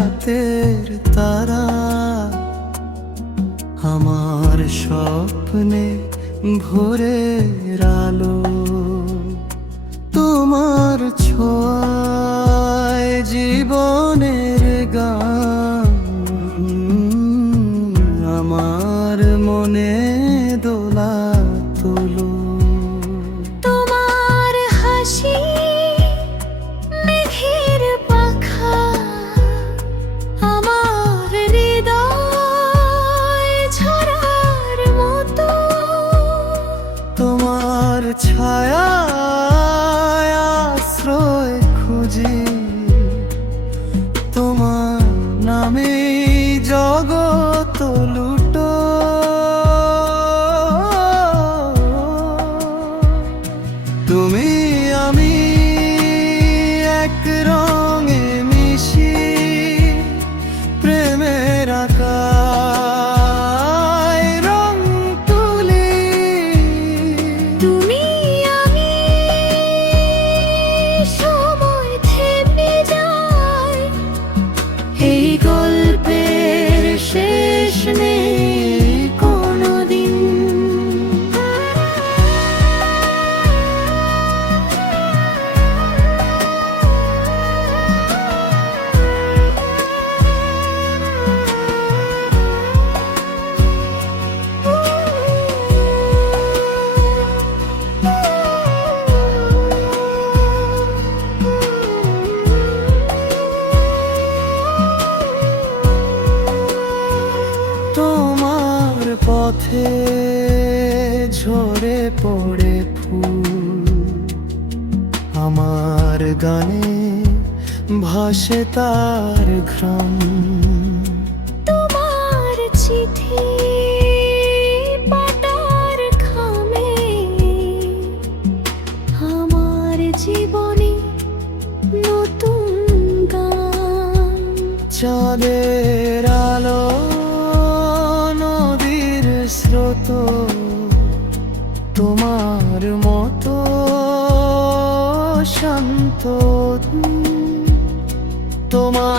রাতের তারা আমার স্বপ্নে ভোরের আলো তোমার ছোঁয়ায় জীবনের গান আমার মনে দোলা তোলো তোমার হাসি মেঘের পাখা আমার হৃদয় ঝরার মতো তোমার ছায়া আশ্রয় খুঁজি তোমার নামে জগৎ লুটো তুমি আমি এক রঙে মিশি প্রেমের আকায় রং তুলি তুমি আমি সময় থেমে যায় এই গল্পের শেষ নেই কোনোদিন তোমার পথে ঝরে পড়ে ফুল আমার গানে ভাসে তার ঘ্রাণ তোমার চিঠি পাতার খামে আমার জীবনে নতুন গান চাঁদের আলো নদীর স্রোত তোমার মতো শান্ত তোমার